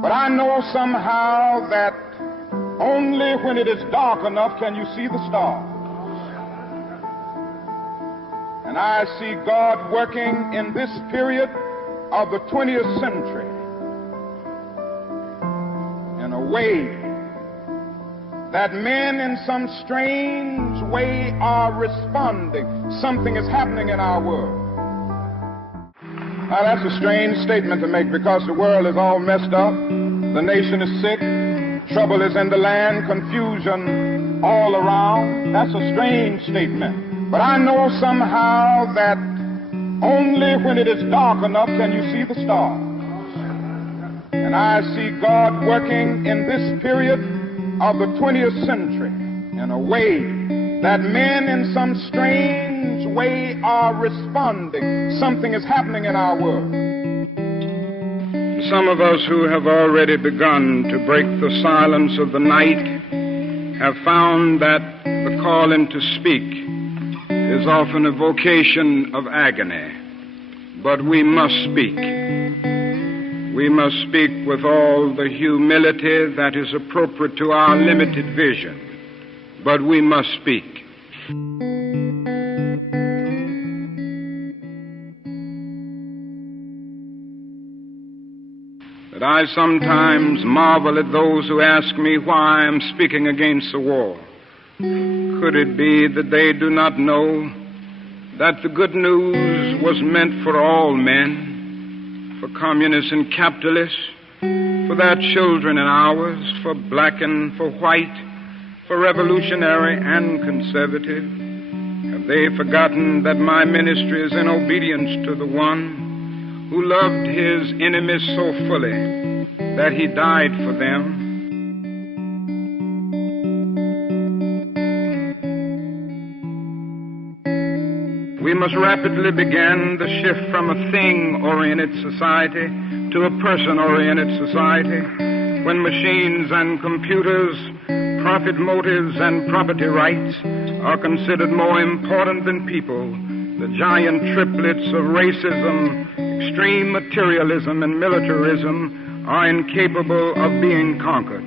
But I know somehow that only when it is dark enough can you see the stars. And I see God working in this period of the 20th century in a way that men in some strange way are responding. Something is happening in our world. Now that's a strange statement to make because the world is all messed up. The nation is sick. Trouble is in the land. Confusion all around. That's a strange statement. But I know somehow that only when it is dark enough can you see the stars. And I see God working in this period of the 20th century in a way that men in some strange way are responding. Something is happening in our world. Some of us who have already begun to break the silence of the night have found that the calling to speak is often a vocation of agony. But we must speak. We must speak with all the humility that is appropriate to our limited vision. But we must speak. But I sometimes marvel at those who ask me why I'm speaking against the war. Could it be that they do not know that the good news was meant for all men, for communists and capitalists, for their children and ours, for black and for white, for revolutionary and conservative? Have they forgotten that my ministry is in obedience to the one who loved his enemies so fully that he died for them? We must rapidly begin the shift from a thing-oriented society to a person-oriented society, when machines and computers, profit motives and property rights are considered more important than people. The giant triplets of racism, extreme materialism, and militarism are incapable of being conquered.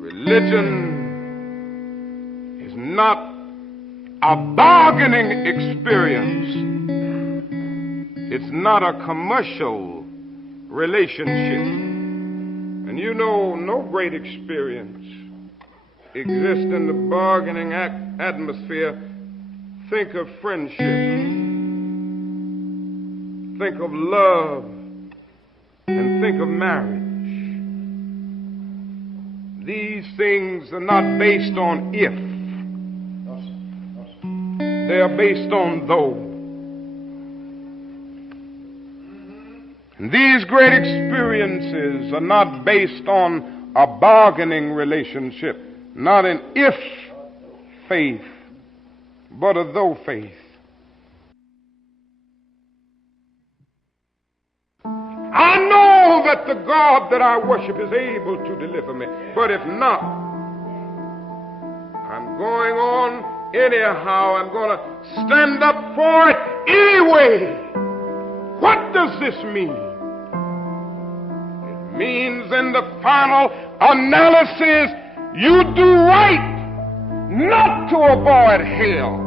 Religion is not a bargaining experience. It's not a commercial relationship. And you know, no great experience exists in the bargaining atmosphere. Think of friendship. Think of love. And think of marriage. These things are not based on if. They are based on though. And these great experiences are not based on a bargaining relationship, not an if faith, but a though faith. I know that the God that I worship is able to deliver me, but if not, I'm going on anyhow. I'm going to stand up for it anyway. What does this mean? It means in the final analysis, you do right not to avoid hell.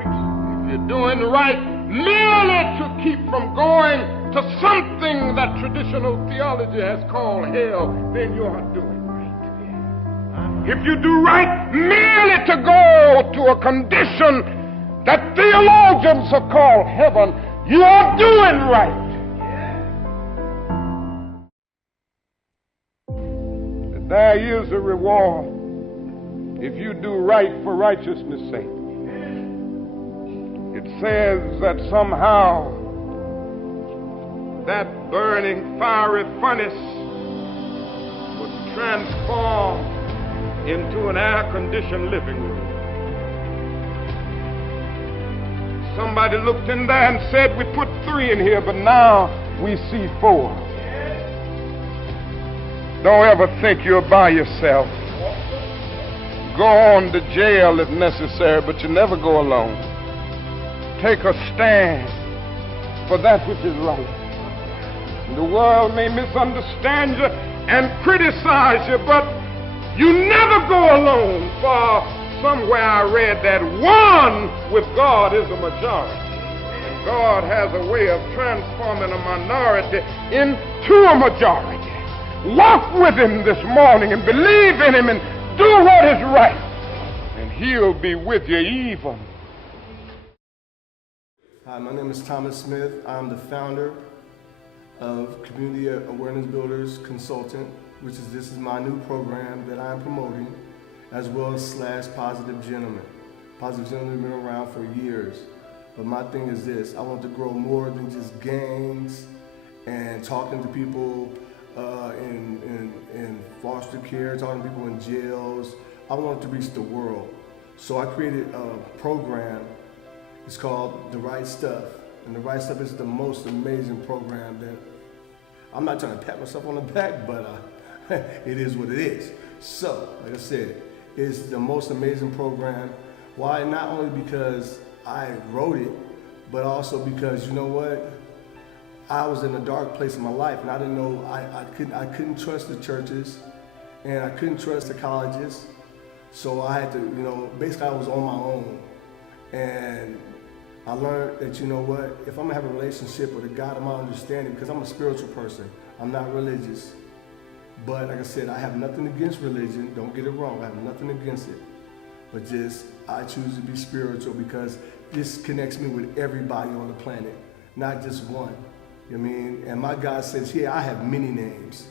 If you're doing right merely to keep from going to something that traditional theology has called hell, then you are doing right. If you do right merely to go to a condition that theologians have called heaven, you are doing right. There is a reward if you do right for righteousness' sake. It says that somehow that burning fiery furnace was transformed into an air-conditioned living room. Somebody looked in there and said, we put 3 in here, but now we see 4. Don't ever think you're by yourself. Go on to jail if necessary, but you never go alone. Take a stand for that which is right. The world may misunderstand you and criticize you, but you never go alone. For somewhere I read that one with God is a majority. God has a way of transforming a minority into a majority. Walk with him this morning and believe in him and do what is right, and he'll be with you even. Hi, my name is Thomas Smith. I'm the founder of Community Awareness Builders Consultant, this is my new program that I'm promoting, as well as / Positive Gentleman. Positive Gentleman has been around for years, but my thing is this: I want to grow more than just gangs and talking to people in foster care, talking to people in jails. I want to reach the world. So I created a program. It's called The Right Stuff. And The Right Stuff is the most amazing program that, I'm not trying to pat myself on the back, but it is what it is. So, like I said, it's the most amazing program. Why? Not only because I wrote it, but also because, you know what? I was in a dark place in my life, and I didn't know, I couldn't trust the churches, and I couldn't trust the colleges. So I had to, basically I was on my own. And I learned that, you know what, if I'm gonna have a relationship with a God of my understanding, because I'm a spiritual person, I'm not religious. But like I said, I have nothing against religion, don't get it wrong, I have nothing against it. But just, I choose to be spiritual because this connects me with everybody on the planet, not just one. You know what I mean? And my God says, yeah, I have many names,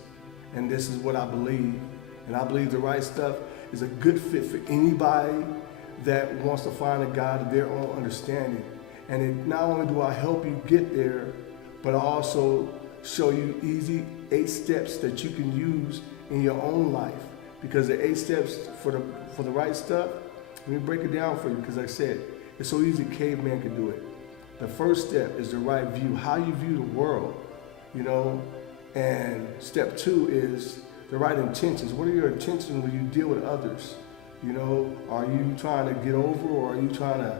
and this is what I believe. And I believe The Right Stuff is a good fit for anybody that wants to find a God of their own understanding. And not only do I help you get there, but I also show you easy 8 steps that you can use in your own life. Because the 8 steps for the right stuff, let me break it down for you, because like I said, it's so easy a caveman can do it. The first step is the right view, how you view the world, and step 2 is the right intentions. What are your intentions when you deal with others? Are you trying to get over, or are you trying to,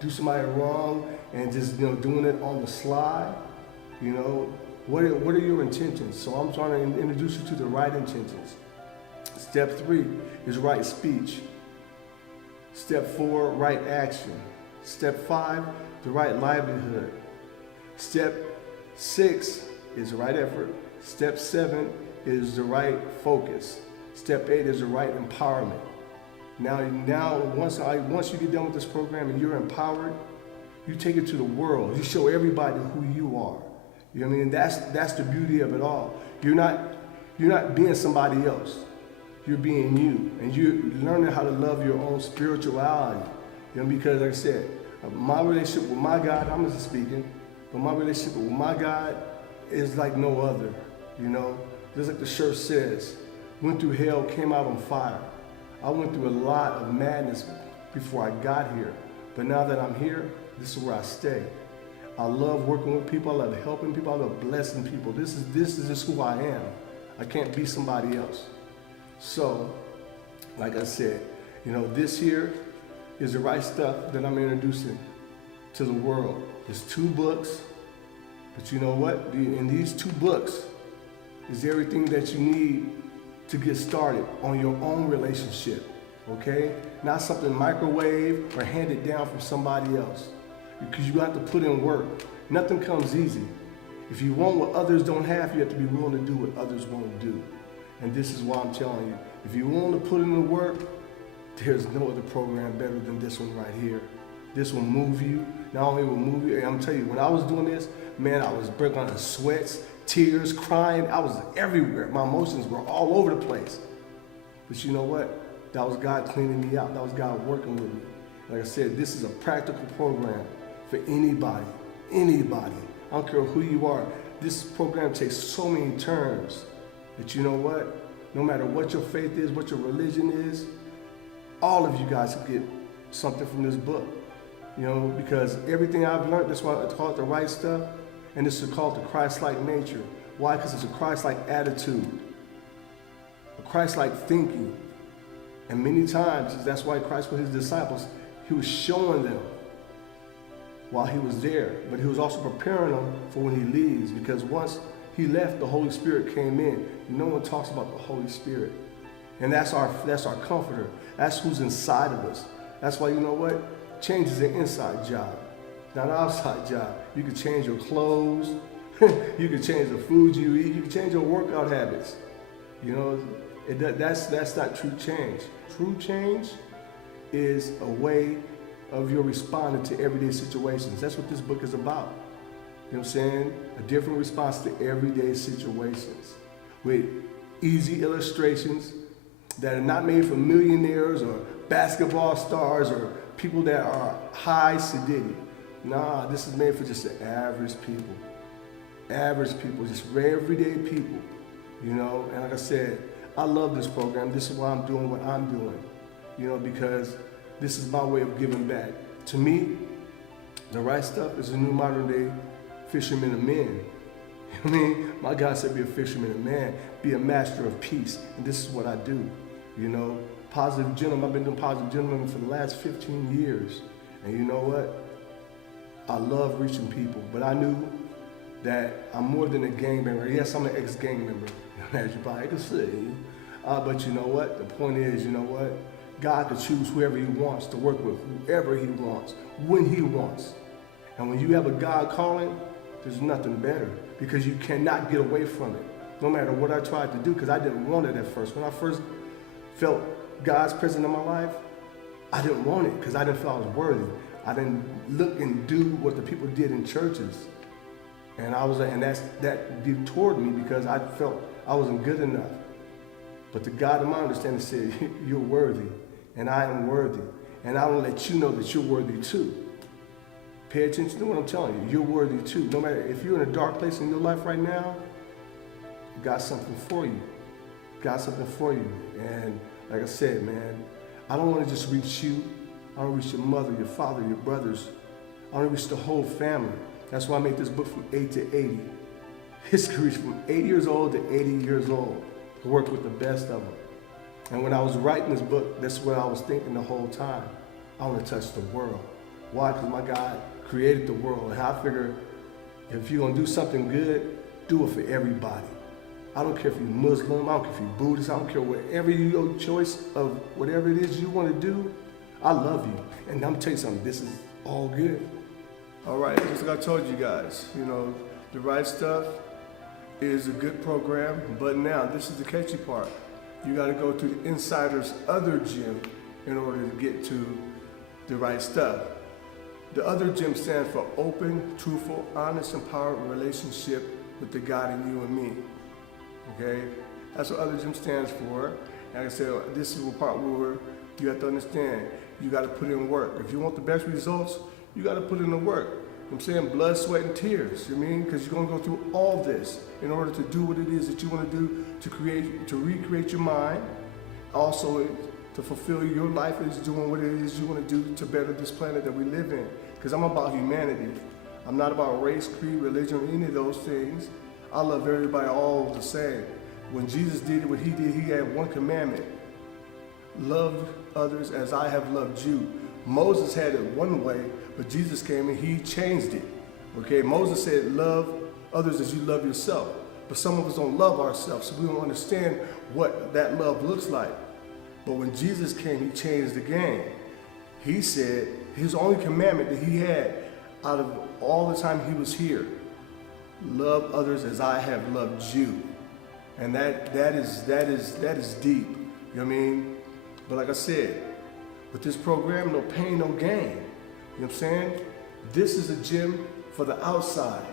do somebody wrong and just, doing it on the slide? What are your intentions? So I'm trying to introduce you to the right intentions. Step 3 is right speech. Step 4, right action. Step 5, the right livelihood. Step 6 is the right effort. Step 7 is the right focus. Step 8 is the right empowerment. Now, once you get done with this program and you're empowered, you take it to the world. You show everybody who you are. You know what I mean? That's the beauty of it all. You're not being somebody else. You're being you, and you're learning how to love your own spirituality. Because like I said, my relationship with my God, I'm just speaking, but my relationship with my God is like no other. Just like the church says, went through hell, came out on fire. I went through a lot of madness before I got here, but now that I'm here, this is where I stay. I love working with people, I love helping people, I love blessing people. This is just who I am. I can't be somebody else. So, like I said, this here is the right stuff that I'm introducing to the world. There's 2 books, but you know what? In these 2 books is everything that you need to get started on your own relationship, okay? Not something microwave or handed down from somebody else, because you have to put in work. Nothing comes easy. If you want what others don't have, you have to be willing to do what others won't do. And this is why I'm telling you, if you're willing to put in the work, there's no other program better than this one right here. This will move you. Not only will move you, I'm telling you, when I was doing this, man, I was breaking out in sweats, tears, crying. I was everywhere. My emotions were all over the place. But you know what? That was God cleaning me out. That was God working with me. Like I said, this is a practical program for anybody. Anybody. I don't care who you are. This program takes so many turns that you know what? No matter what your faith is, what your religion is, all of you guys can get something from this book. Because everything I've learned, that's why it's called The Right Stuff, and this is called the Christ-like nature. Why? Because it's a Christ-like attitude, a Christ-like thinking. And many times, that's why Christ with his disciples, he was showing them while he was there, but he was also preparing them for when he leaves, because once he left, the Holy Spirit came in. No one talks about the Holy Spirit. And that's our comforter. That's who's inside of us. That's why, you know what? Change is an inside job, not an outside job. You can change your clothes. You can change the food you eat. You can change your workout habits. You know, that's not true change. True change is a way of your responding to everyday situations. That's what this book is about. You know what I'm saying? A different response to everyday situations with easy illustrations that are not made for millionaires or basketball stars or people that are high sedity. Nah, this is made for just the average people. Average people, just everyday people, you know? And like I said, I love this program. This is why I'm doing what I'm doing, you know, because this is my way of giving back. To me, the right stuff is a new modern day fisherman of men. You know what I mean? My God said be a fisherman of man, be a master of peace. And this is what I do, you know? Positive gentleman, I've been doing positive gentleman for the last 15 years. And you know what? I love reaching people, but I knew that I'm more than a gangbanger. Yes, I'm an ex-gang member, as you probably can see. But you know what? The point is, you know what? God can choose whoever he wants to work with, whoever he wants, when he wants. And when you have a God calling, there's nothing better, because you cannot get away from it. No matter what I tried to do, because I didn't want it at first. When I first felt God's presence in my life, I didn't want it because I didn't feel I was worthy. I didn't look and do what the people did in churches. And that detoured me because I felt I wasn't good enough. But the God of my understanding said, you're worthy, and I am worthy. And I will let you know that you're worthy too. Pay attention to what I'm telling you. You're worthy too. No matter if you're in a dark place in your life right now, got something for you. Got something for you. And like I said, man, I don't want to just reach you. I want to reach your mother, your father, your brothers. I want to reach the whole family. That's why I made this book from 8 to 80. It's to reach from 8 years old to 80 years old, to work with the best of them. And when I was writing this book, that's what I was thinking the whole time. I want to touch the world. Why? Because my God created the world. And I figure if you're going to do something good, do it for everybody. I don't care if you're Muslim, I don't care if you're Buddhist, I don't care whatever your choice of whatever it is you want to do, I love you. And I'm going to tell you something, this is all good. All right, just like I told you guys, you know, The Right Stuff is a good program, but now this is the catchy part. You got to go to the Insider's other gym in order to get to The Right Stuff. The other gym stands for Open, Truthful, Honest, Empowered Relationship with the God in you and me. Okay? That's what other gym stands for. And like I said, this is the part where you have to understand, you got to put in work. If you want the best results, you got to put in the work. You know what I'm saying? Blood, sweat, and tears. You know what I mean? Because you're going to go through all this in order to do what it is that you want to do to recreate your mind. Also, to fulfill your life is doing what it is you want to do to better this planet that we live in. Because I'm about humanity. I'm not about race, creed, religion, or any of those things. I love everybody all the same. When Jesus did what he did, he had one commandment. Love others as I have loved you. Moses had it one way, but Jesus came and he changed it. Okay, Moses said, love others as you love yourself. But some of us don't love ourselves, so we don't understand what that love looks like. But when Jesus came, he changed the game. He said his only commandment that he had out of all the time he was here, love others as I have loved you. And that is deep. You know what I mean? But like I said, with this program, no pain, no gain. You know what I'm saying? This is a gym for the outside.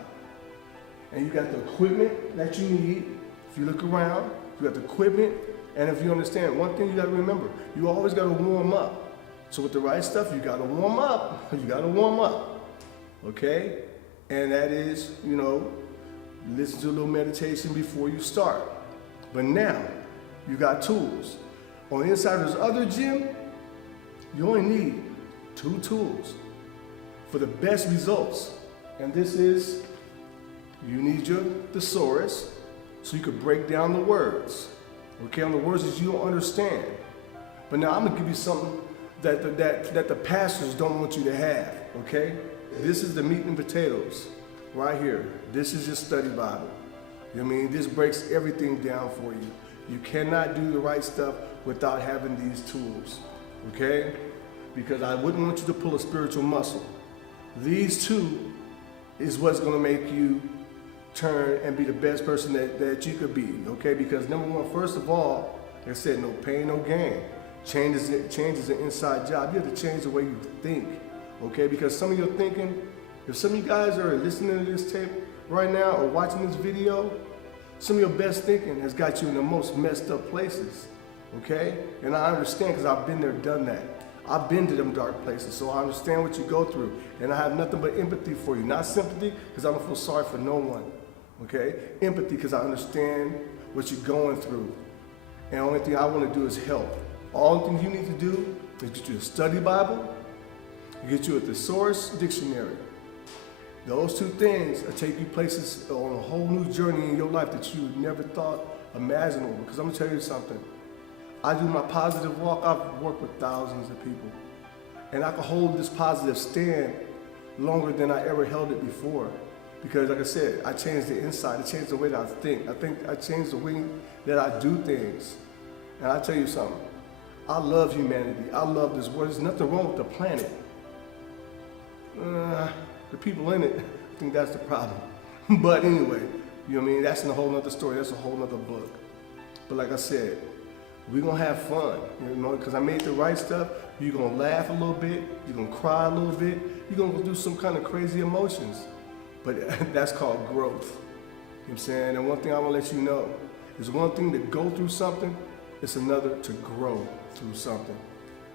And you got the equipment that you need. If you look around, you got the equipment. And if you understand, one thing you got to remember, you always got to warm up. So with the right stuff, you got to warm up. You got to warm up. Okay? And that is, you know, listen to a little meditation before you start. But now, you got tools. On the Insider's other gym, you only need 2 tools for the best results. And this is, you need your thesaurus so you could break down the words. Okay, on the words that you don't understand. But now I'm gonna give you something that the pastors don't want you to have, okay? This is the meat and potatoes right here. This is your study Bible. You know what I mean? This breaks everything down for you. You cannot do the right stuff without having these tools, okay? Because I wouldn't want you to pull a spiritual muscle. These two is what's gonna make you turn and be the best person that you could be, okay? Because number one, first of all, like I said, no pain, no gain. Change is an inside job. You have to change the way you think, okay? Because some of your thinking, if some of you guys are listening to this tape right now or watching this video, some of your best thinking has got you in the most messed up places, okay? And I understand because I've been there, done that. I've been to them dark places, so I understand what you go through. And I have nothing but empathy for you. Not sympathy, because I don't feel sorry for no one, okay? Empathy, because I understand what you're going through. And the only thing I want to do is help. All the things you need to do is get you a study Bible, get you a thesaurus dictionary. Those two things will take you places on a whole new journey in your life that you never thought imaginable. Because I'm going to tell you something. I do my positive walk. I've worked with thousands of people. And I can hold this positive stand longer than I ever held it before. Because like I said, I changed the inside. I changed the way that I think. I changed the way that I do things. And I tell you something. I love humanity. I love this world. There's nothing wrong with the planet. The people in it, I think that's the problem. But anyway, you know what I mean? That's a whole nother story. That's a whole nother book. But like I said, we're going to have fun, you know, because I made the right stuff. You're going to laugh a little bit. You're going to cry a little bit. You're going to go through some kind of crazy emotions. But that's called growth. You know what I'm saying? And one thing I want to let you know is one thing to go through something, it's another to grow through something.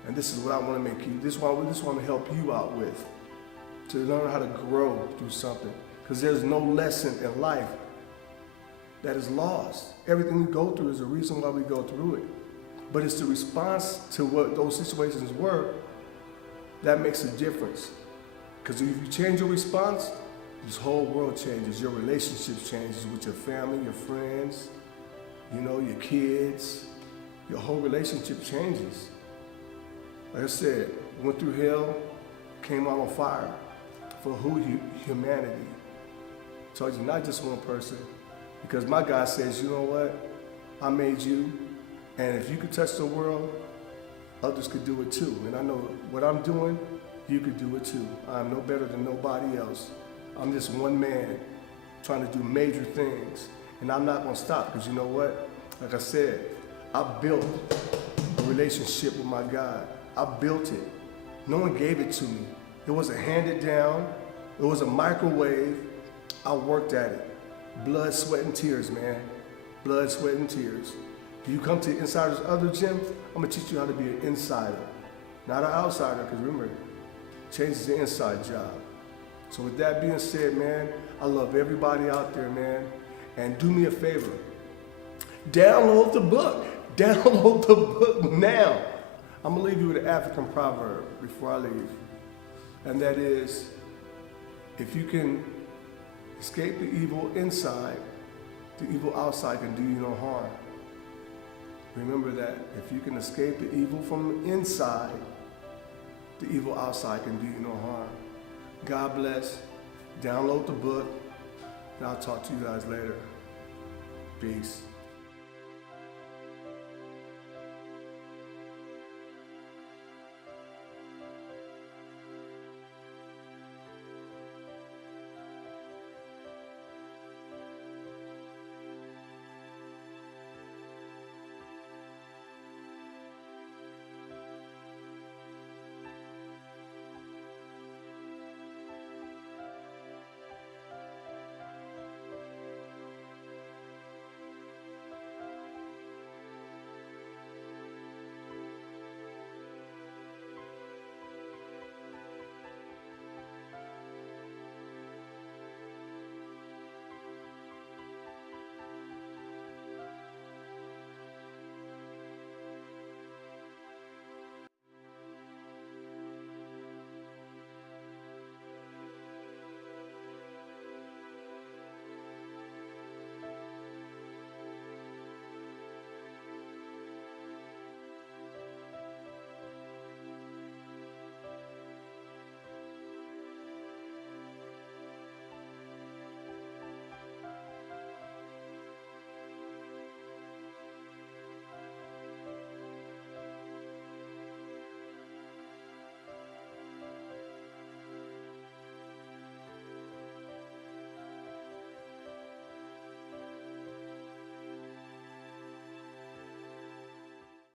And this is what I want to make you, this is what I want to help you out with. To learn how to grow through something. Because there's no lesson in life that is lost. Everything we go through is a reason why we go through it. But it's the response to what those situations were that makes a difference. Because if you change your response, this whole world changes. Your relationships changes with your family, your friends, you know, your kids. Your whole relationship changes. Like I said, went through hell, came out on fire. For humanity. Told you, not just one person. Because my God says, you know what? I made you, and if you could touch the world, others could do it too. And I know what I'm doing, you could do it too. I'm no better than nobody else. I'm just one man trying to do major things. And I'm not going to stop, because you know what? Like I said, I built a relationship with my God. I built it. No one gave it to me. It wasn't handed down. It was a microwave. I worked at it. Blood, sweat, and tears, man. Blood, sweat, and tears. If you come to the Insider's Other Gym, I'm going to teach you how to be an insider, not an outsider, because remember, change is an inside job. So with that being said, man, I love everybody out there, man. And do me a favor. Download the book. Download the book now. I'm going to leave you with an African proverb before I leave. And that is, if you can escape the evil inside, the evil outside can do you no harm. Remember that. If you can escape the evil from inside, the evil outside can do you no harm. God bless. Download the book, and I'll talk to you guys later. Peace.